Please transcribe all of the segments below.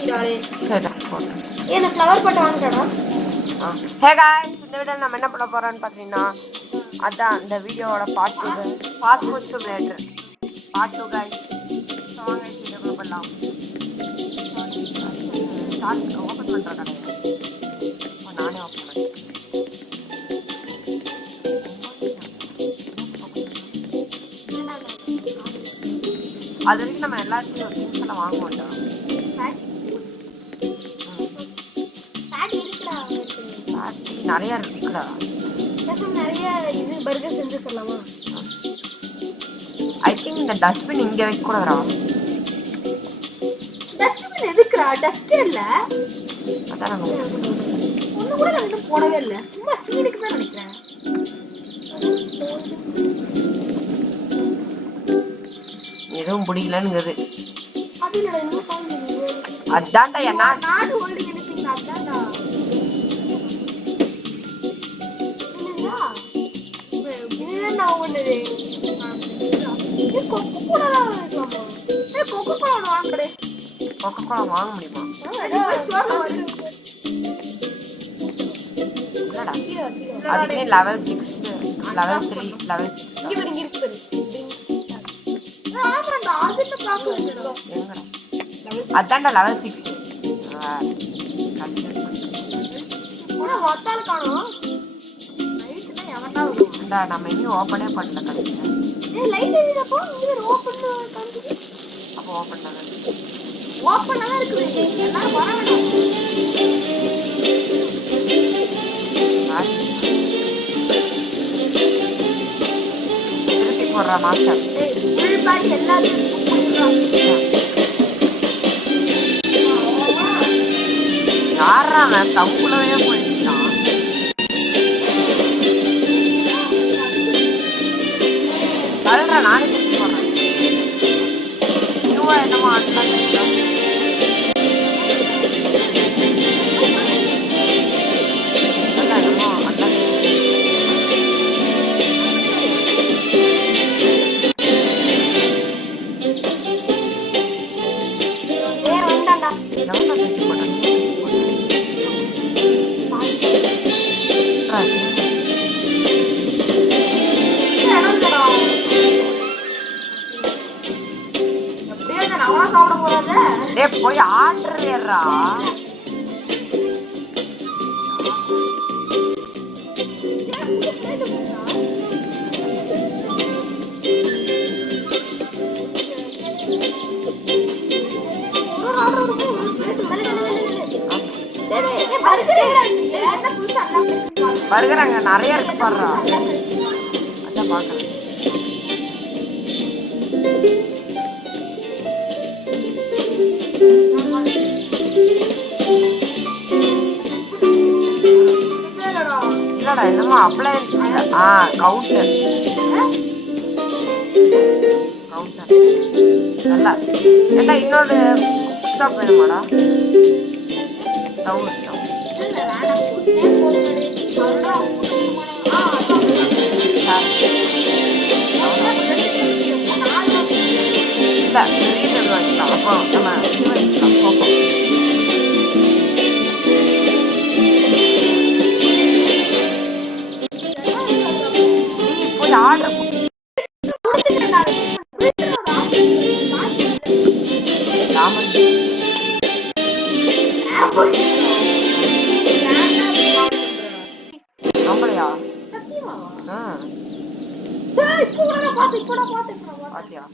ஊட்டிறாளே. சரிடா போடு. ஏன் ஃப்ளவர் பாட் வாங்குறடா? ஹே गाइस, இந்த வீடியோ நம்ம என்ன பண்ண போறோம்னு பாத்தீங்கன்னா அதான் இந்த வீடியோவோட part 2 fast food simulator part 2 guys. வாங்க வீடியோக்குள்ள போலாம். ஸ்டார்ட் ஓபன் பண்ற கடையை நானே ஓபன் பண்றேன். அது வரைக்கும் நம்ம எல்லாத்தையும் ஒரு திங்ஸ் வாங்க மாட்டோம். நிறைய இருக்குடா. நிறைய இது பர்கர் செஞ்சு சொல்லலாமா? ஐ திங்க் இந்த டஸ்ட்பின் இங்க வைக்க கூடாதா? டஸ்ட்பின் எதுக்குடா? டஸ்ட் இல்ல. அதான் நான் ஒண்ணு கூட நான் இன்னும் போடவே இல்ல. சும்மா சீனுக்கு தான் நினைக்கிறேன். எதுவும் பிடிக்கலன்னுங்குது. அது இல்லடா, இன்னும் சவுண்ட் இல்ல. அதான்டா என்ன நாட் ஹோல்டிங் எனிதிங். அதான்டா. என்னடா? நான் ஒண்ணு கோகோகோலா வாங்கலாமா? கோகோகோலா வாங்குறே. கோகோகோலா வாங்க முடியுமா? அதுக்கே லெவல் 6 லெவல் 3 லெவல் இங்க இருக்கு ஆமாடா, அதுல பாக்க வேண்டியது. எங்கடா? அதான்டா லெவல் 6. போனா வத்தால காணோம். லைட்னா எவன்டா வருவான்? டா நான் மெனு ஓபனே பண்ணல கடையில. ஏய் லைட் எரியுதப்போ, இங்க ஓபன் காமிக்குது. அப்ப ஓபன் பண்ணல. ஓபனா இருக்குது. எல்லாரும் வர வேண்டாம். திருப்பி போடுற மாஸ்டர். ஏய் ஃபுல் பாடி எல்லாரும் யாரா நான் தம்புலவே போயிட்டான். கல்றா நானே திருப்பி போடுறேன். இன்னும் என்னமோ அன்லாக் போய் ஆர்டர் ஏறா. பர்கர் அங்க நிறைய இருக்கு பாருடா. அதான் பாக்குறேன். இல்லடா என்னமோ அப்ளையன்ஸ் கவுண்டர் நல்லா. ஏண்டா இன்னொரு ஸ்டாப் வேணுமாடா? ஸ்டவ் இல்ல பெரிய டேபிள் வச்சுக்கலாம். அப்போ நம்ம இது வச்சுக்கலாம். கோகோ போய் ஆர்டர் நம்மளையா? பாத்தியா?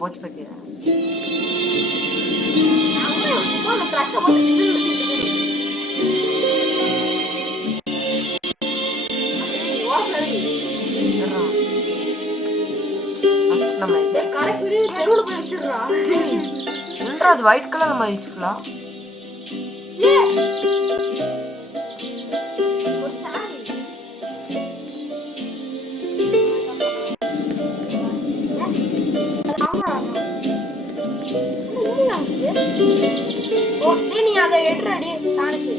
போச்சு பத்தியா? அது ஒயிட் கலர் நம்ம வச்சுக்கலாம். நீ அதை எடுறடி தானுக்கு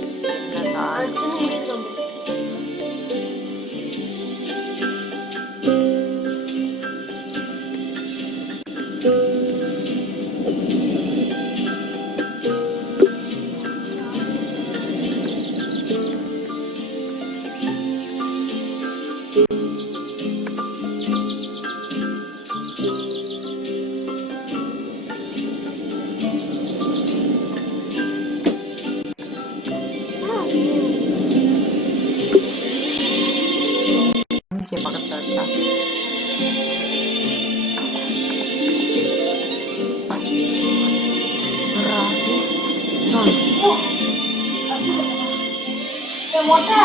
மொட்டை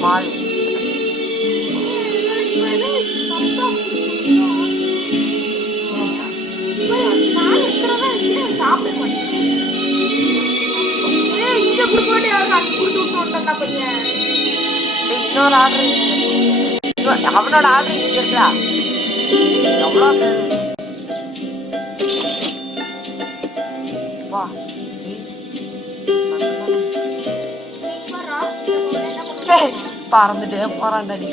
small. இன்னொரு ஆர்டர் அவனோட ஆர்டர் இங்க இருக்குடா. எவ்வளோ பேரு வா பறந்துட்டே போறான்டாடி.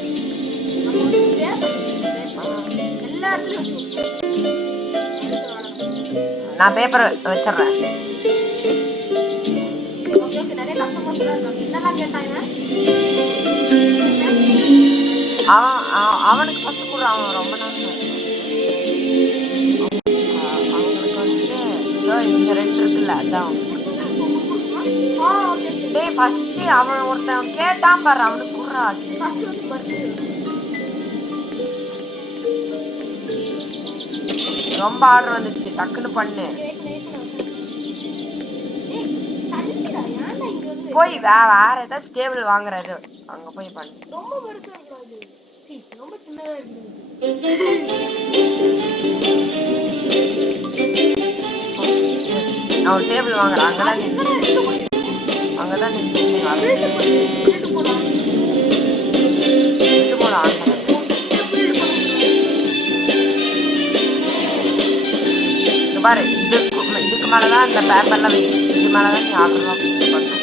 நான் பேப்பர் வச்சிடுறேன். அவனுக்கு ஃபர்ஸ்ட் கூட அவன் ரொம்ப நாள் அவங்களுக்கு வந்து இங்க ரெண்டு இருக்குல்ல அதான். டேய் ஃபர்ஸ்ட் அவன் ஒருத்தன் கேட்டான் பாரு அவனுக்கு குடுறா. ரொம்ப ஆர்டர் வந்துச்சு டக்குன்னு பண்ணு. போய் வேற ஏதாவது ஸ்டேபிள் வாங்குறாரு அங்க போய் பண்ணு. அவன் டேபிள் வாங்குறான் அங்கதான் பாரு. இதுக்கு மேலதான் இந்த பேப்பர்லாம் இது மேலதான் நீ ஆர்டர்லாம் பண்ணும்.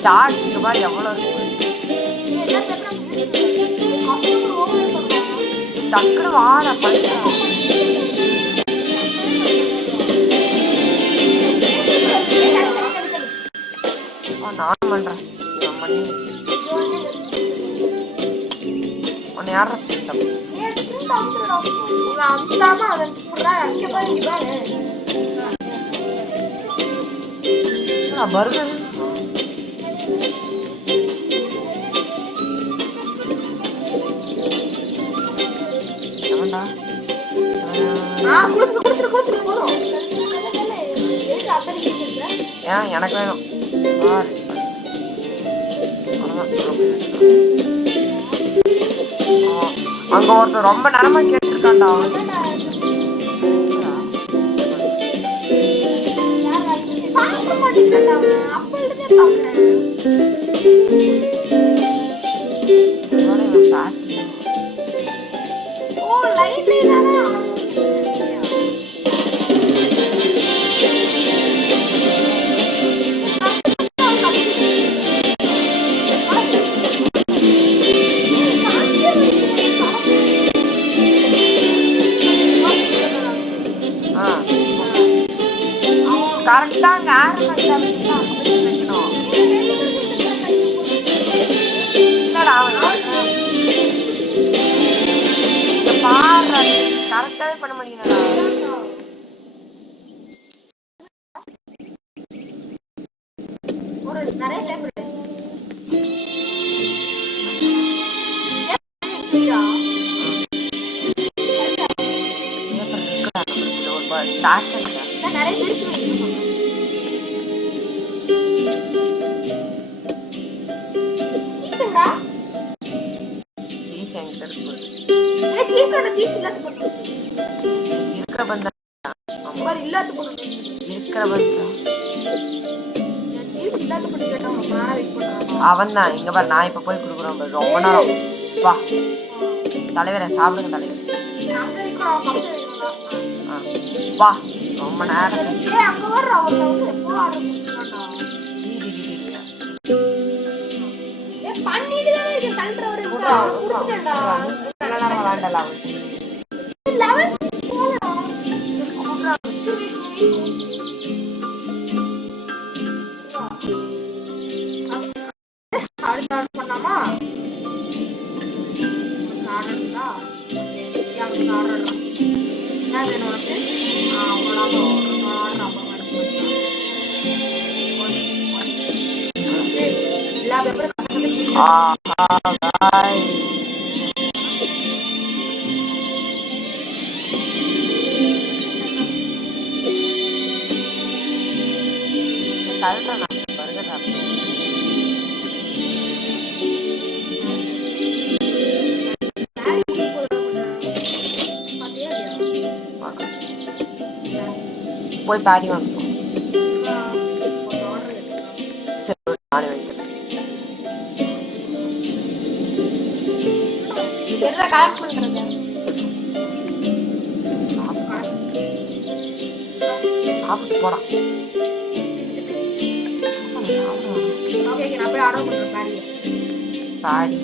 ஸ்டார்ட் இந்த மாதிரி எவ்வளோ இருக்கு டக்குனு வாட பண்ணுறேன். நானும் பண்றேன். உன்னை யார பர்கர் ஏன் எனக்கு வேணும். அங்க ஒருத்தர் ரொம்ப நேரமா கேட்டிருக்காண்டா. கரெக்டாங்க பாரு கரெக்டாவே பண்ண மாட்டீங்களா? ஒரு நிறைய பேப்பர் இருக்கிற பந்தா பாரு இல்லாத பொண்ணு இருக்கிற பந்தா சீஸ் இல்லாத பொண்ணு கேட்டா ரொம்ப நேரம் வெயிட் பண்றான். அவன் தான் இங்க பாரு நான் இப்ப போய் குடுக்குறேன் பாரு ரொம்ப நேரம். வா தலைவரே சாப்பிடுங்க தலைவரே. அங்க நிக்கிறோம் பக்கத்துல நிக்கிறோம். வா ரொம்ப நேரம். ஏய் அங்க வர்ற அவன் வந்து எப்போ ஆர்டர் பண்ணிட்டான்டா. ஏய் பண்ணிட்டு தானே இருக்கு கண்ட்ரோல் இருக்கா குடுத்துட்டேன்டா. நல்ல நேரம் விளையாண்டல அவன் 11 போடா. அடுத்து ஆர்டர் பண்ணாமா? ஆர்டர்டா. யாருக்கு ஆர்டர்? என்ன வேணும் உனக்கு? உங்களோட ஆர்டர் நம்பர் எல்லா பேப்பரும் போய் பாடி வாங்கிக்கோ. நானே வாங்கிக்கிறேன். என்ன கலெக்ட் பண்றது? போடா. ஓகே நான் போய் ஆர்டர் பண்றேன் பாடி. பாடி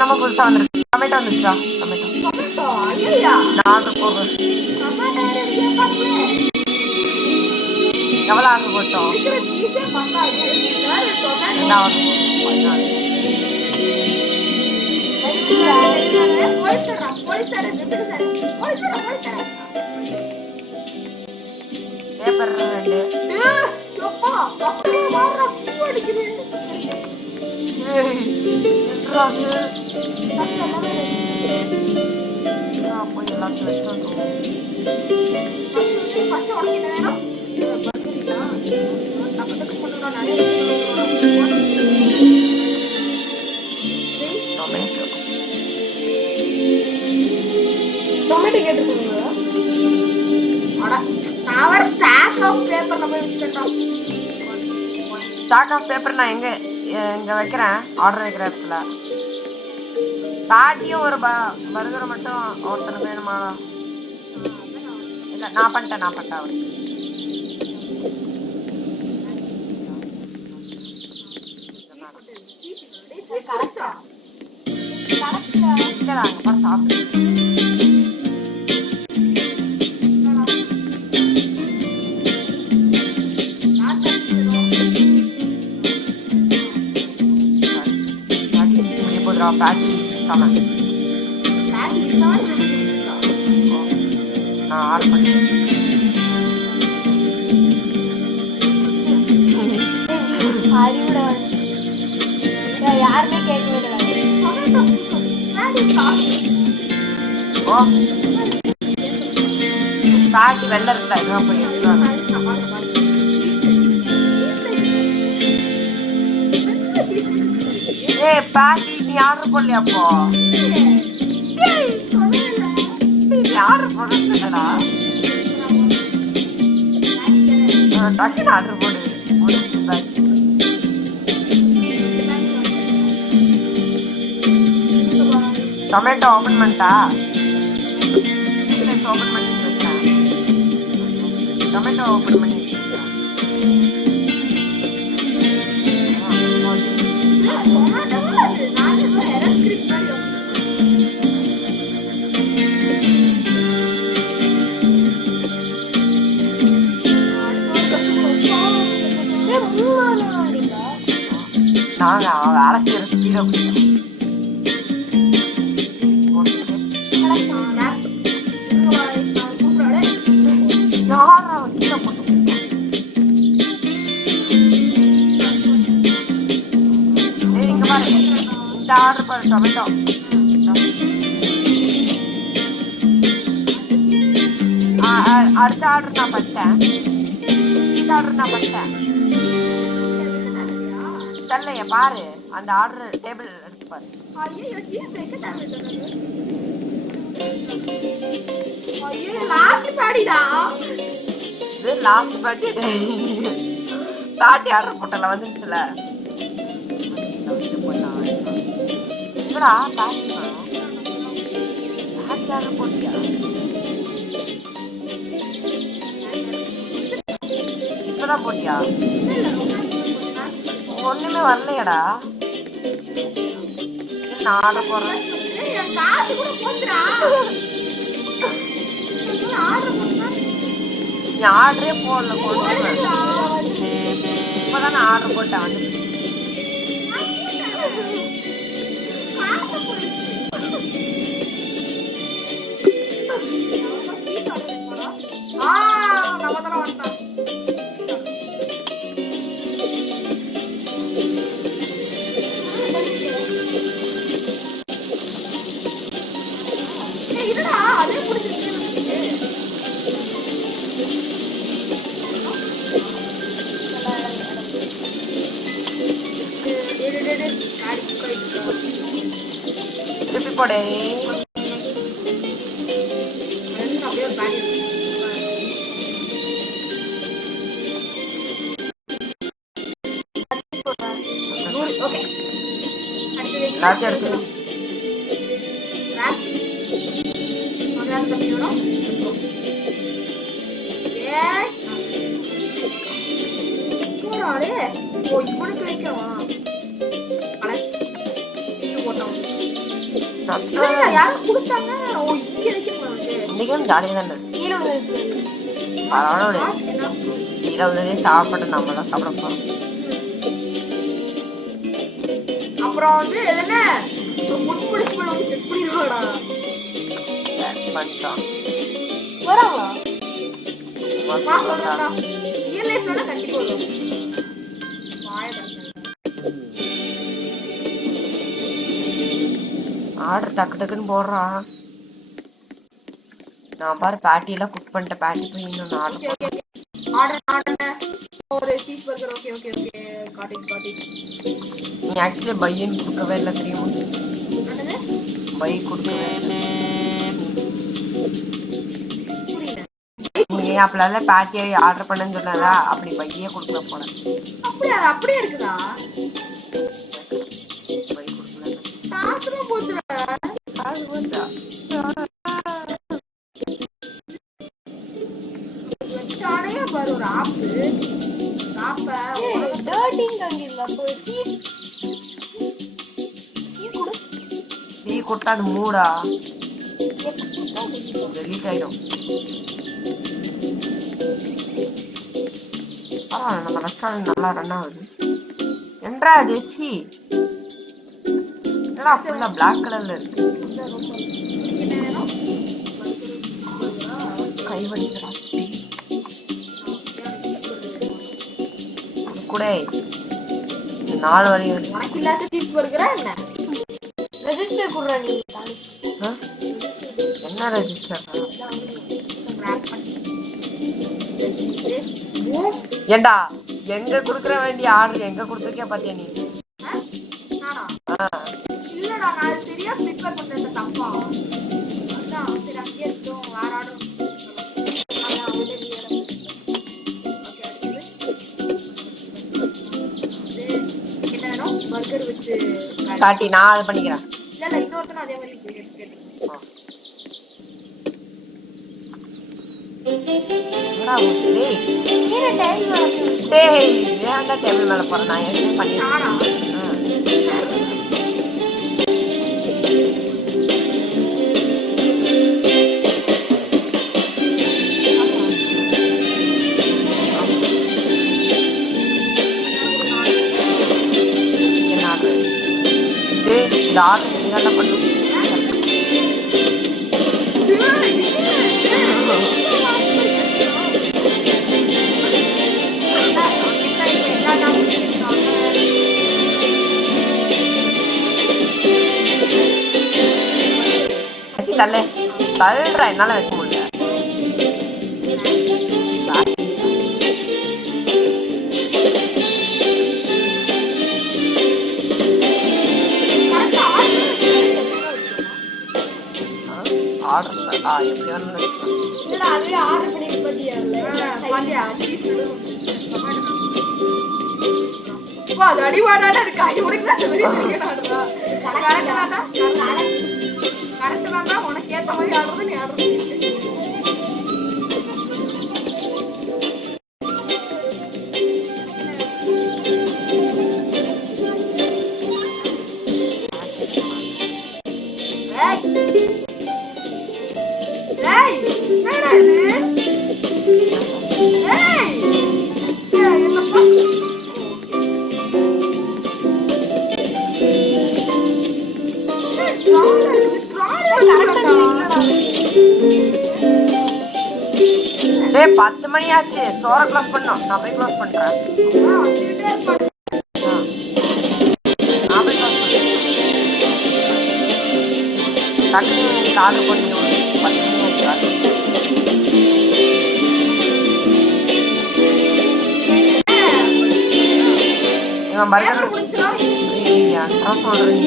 நம்ம புதுசா வந்துருக்கு. டொமேட்டோ வந்துருச்சா? டொமேட்டோ ஐயா நான் ஆர்டர் போடுறேன். எவ்வளோ ஆர்டர் போட்டோம்? என்ன ஆர்டர் பேப்பர் 2 போய் எல்லாத்தையும் வச்சு வந்துருவோம். டொமேட்டோ கேட்டுக்கோங்க. நான் வர ஸ்டாக் ஆஃப் பேப்பர் நம்ம வச்சுட்டோம். ஸ்டாக் ஆஃப் பேப்பர் நான் எங்க வைக்கிறேன்? ஆர்டர் வைக்கிற இடத்துல பாட்டியும் ஒரு பர்கரை மட்டும் ஒருத்தர் வேணுமா? இல்லை நான் பண்ணிட்டேன் அவருக்கு. சாப்பிடு பேட்டி சமன் நான் ஆர்டர் பண்ணேன். யாருமே கேட்கவே ஓ பேட்டி வெள்ளை இருக்குல்ல இதுதான் போய் எடுத்துருவாங்க. ஏய் பேட்டி நீ ஆர்டர் பண்ணலையா? அப்போ ஆர்டர் போடுறா டக்குன்னு ஆர்டர் போடு. டொமேட்டோ ஓபன் பண்ணிட்டா? ஓபன் பண்ணி வச்சேன். டொமேட்டோ ஓபன் பண்ணி நாங்க வேலை செய்யற ஸ்பீட பிடிக்கும். ஆர்டர் பண்ண டொமேட்டோ அடுத்த ஆர்டர் நான் பண்ணிட்டேன். இந்த ஆர்டர் நான் பண்ணிட்டேன். தெரியலையே பாரு, அந்த ஆர்டர் டேபிள் எடுத்து பாரு. இது லாஸ்ட் பாட்டி பாட்டி ஆர்டர் போட்டல வந்துச்சுல. என்னடா பாட்டி பாட்டி ஆர்டர் போட்டியா? இப்பதான் போட்டியா? ஒண்ணுமே வரலையடா. நான் ஆர்டர் போடுறேன். நீ ஆர்டரே போடல, போடுவேன். இப்பதான் நான் ஆர்டர் போட்டேன் வந்து. திருப்பி போடு. எல்லாத்தையும் எடுத்து இவனுக்கு வைக்கவா இன்னைக்கும் ஜாலியா தான் பரவாயில்ல. கீழே வந்ததே சாப்பிட்டு நம்ம தான் சாப்பிட போறோம். அப்புறம் வந்து என்ன முட்பிடிச்சு செக் பண்ணிடுவாடா பண்ணிட்டோம். வராங்களா? ரியல் லைஃப்ல கண்டிப்பா வரும். ஆர்டர் டக்கு டக்குன்னு போடுறான். நான் பாரு பேட்டி எல்லாம் குக் பண்ணிட்டேன். பேட்டி போய் இன்னும் ஆர்டர் ஒரு cheese burger. Okay okay okay got it. நீ ஆக்சுவலி பையன் கொடுக்கவே இல்லை தெரியுமா? பை கொடுக்கவே இல்லை. நீ அப்பல பேட்டியை ஆர்டர் பண்ணன்னு சொன்னதா, அப்படி பையே கொடுக்கல போல. அப்படியே இருக்குதா? பை கொடுக்கல. சாப்பிட போச்சுடா. அது வந்தா வெச்சானே பாரு ஒரு ஆப்பு. ஆப்ப டர்ட்டிங் அங்கில போய் டீ கொடுத்தா அது மூடா டெலீட் ஆயிடும். நம்ம ரெஸ்டாரண்ட் நல்லா ரன் ஆகுது. என்றா ஜெச்சி என்னடா ஃபுல்லா பிளாக் கலர்ல இருக்கு. கை வலிக்கிறா கூட 4 வரை உனக்கு இல்லாத சீஸ் பர்கரா என்ன? ரெஜிஸ்டர் குடுறா நீ. என்ன ரெஜிஸ்டர்? ஏண்டா எங்க குடுக்கற வேண்டிய ஆர்டர் எங்க குடுத்துருக்கே பாத்தியா நீ? இல்லடா நான் சரியா ப்ரிப்பேர் பண்றது தப்பா. அதான் சரி அங்கேயே இருக்கோம். வேற ஆர்டர் என்ன வேணும்? பர்கர் வச்சு காட்டி நான் அதை பண்ணிக்கிறேன். இல்ல இன்னொருத்தனும் அதே மாதிரி கேட்டு டேபிள் மேல போறேன் நான் என்ன பண்ணிட்டேன். தள்ளுறா என்னால வைக்க முடியல. இல்லடா அதுவே ஆர்டர் பண்ணிட்டு பாத்தியா வா அது அடிவாடாடா இருக்கா இவனுக்கு தான் தெரியும்டா கரெக்ட் தான்டா உனக்கு ஏத்த மாதிரி ஆடுறது நீ ஆடுறது டேய் 10 மணி ஆச்சு ஸ்டோரை க்ளோஸ் பண்ணோம் நான் போய் க்ளோஸ் பண்றேன் டக்குனு ஆர்டர் பண்ணி 10 மணி ஆச்சு இவன் பர்கர் சொல்றேன்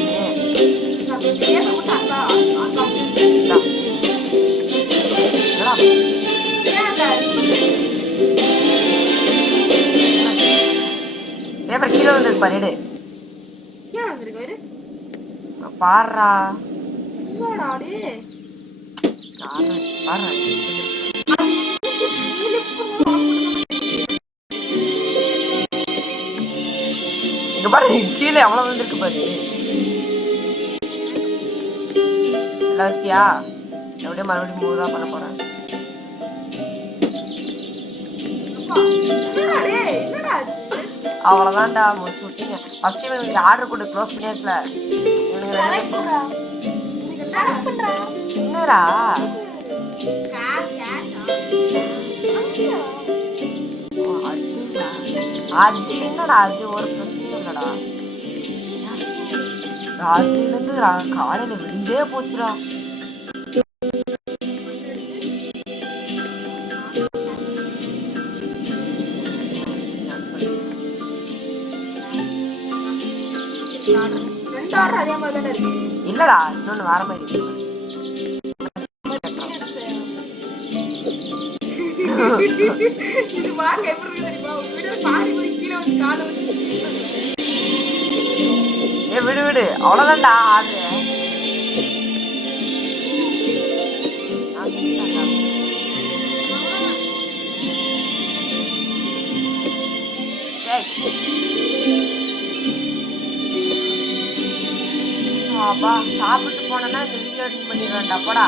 பேப்பர் கீழே வந்துருக்கு பாரு கீழே வந்துருக்கு பாடுறா இங்க பாரு கீழே எவ்வளவு வந்துருக்கு பாரு வச்சியா எப்படியே மறுபடியும் மூவ் தான் பண்ண போறேன் அவ்வளவுதான்டா முடிச்சு விட்டீங்க ஃபர்ஸ்ட் இவனுக்கு ஆர்டர் போட்டு க்ளோஸ் பண்ணியாச்சுல என்னடா அது என்னடா அது ஒரு பிரச்சனையும் இல்லடா ராத்திரில இருந்து காலையில விழுந்தே போச்சுடா இல்லடா இன்னொன்னு வேற மாதிரி விடு விடு அவ்வளவுதான்டா ஆர்டரு அப்பா சாப்பிட்டு போனா இந்த வீடியோ எடிட் பண்ணிடுவேன்டா போடா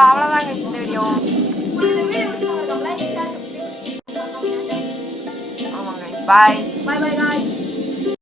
அவ்வளவுதாங்க இந்த வீடியோ ஆமாங்க பாய் பாய் பாய்